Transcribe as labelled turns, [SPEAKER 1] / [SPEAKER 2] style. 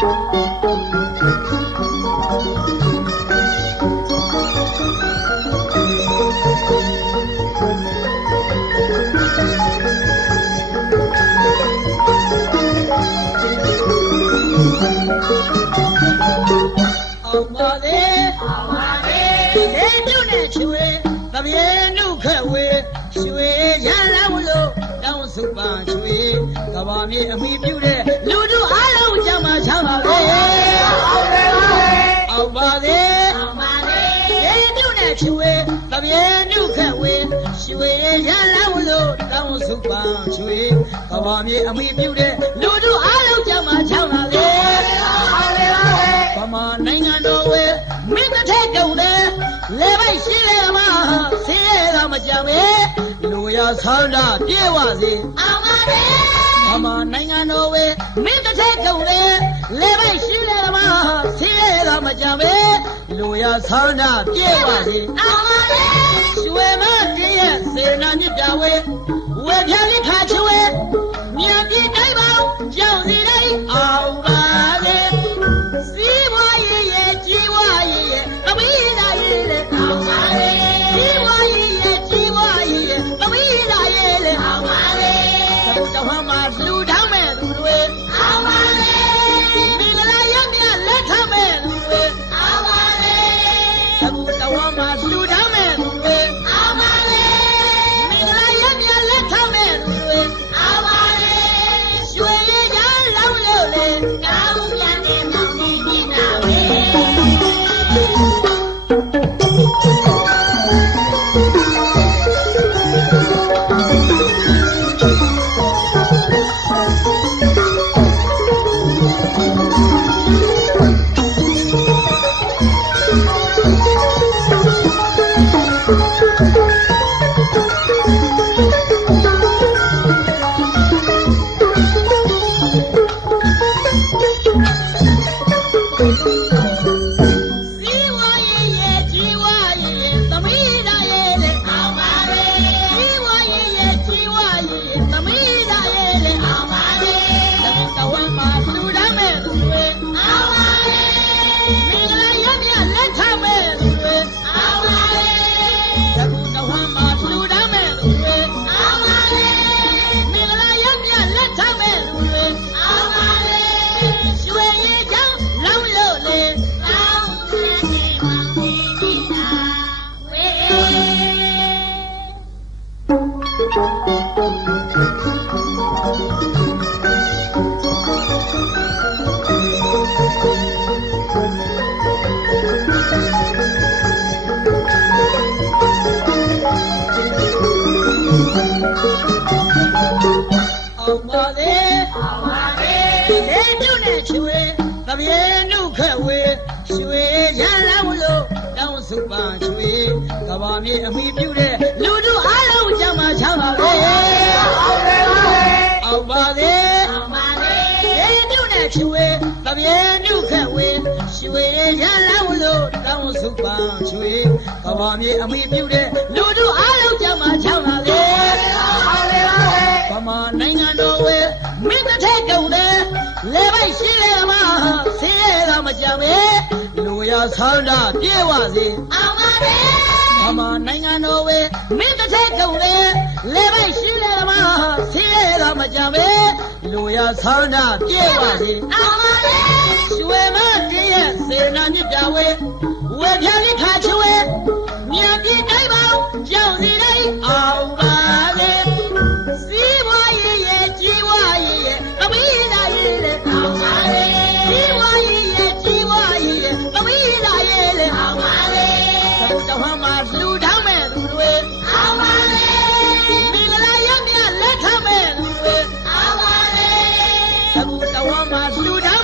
[SPEAKER 1] အောင်ပါလေအောင်ပါလေဒေညုနဲ့ချွေတပြေနုခက်ဝေရွှေရန်လောင်းလို့တောင်းစုပန်ချွေကဘာမြေအမိပြုတဲ့လူတို့အား လို့တောင်းစုပန်ချွေကဘာမြေအမိပြုတဲ့လူတို့အားလုံးကြမှာချမ်းပါလေအောင်လေပါဗမာနိုင်ငံတော်ဝဲမင်းတစ်ထက်ကုန်တယ်လေပိုက်ရှိလေမှာဆင်းရဲတာမကြမ်းပဲလူရဆန္ဒပြေဝစေအောင်ပါပဲဗမာနိုင်ငံတော်ဝဲမင်းတစ်ထက်ကုန်တယ်လေပိုက်ရှိလေမှာဆင်းရဲတာမကြမ်းပဲလူရဆန္ဒပြေဝစေအောင်ပါပဲရွှေမတည်း ရဲ့စေနာမြစ်တာဝဲဝဲပြားလေး စီ အောင်ပါလေအောင်ပါလေဒေညုနဲ့ချွေတပြေနုခက်ဝေရွှေရန်လောင်းလို့တောင်းစုပန်ချွေကဘာမြေအမိပြုတဲ့လူတို့အားလုံးကြမှာချမ်းပါလေအောင်ပါလေအောင်ပါလေဒေညုနဲ့ချွေတပြေနုခက်ဝေရွှေရန်လောင်းလို့တောင်းစုပန်ချွေကဘာမြေအမိပြုတဲ့လူတို့အားလုံးကြမှာ ရဆန္ဒပြေဝစေအောင်ပါလေဗမာနိုင်ငံတော်ဝဲမင်းတစ်ထက်ကုန်တယ်လေပိုက်ရှိလေမှာဆင်းရဲတာမကြမ်းပဲလူရဆန္ဒပြေဝစေအောင်ပါလေရွှေမတည်းရဲ့စေနာမြစ်တာဝဲဝဲပြားလေးခါချွေမြန်ပြေးတိုင်းပါကြောက်စီတိုင်းအောင်ပါ sabuta wa masu da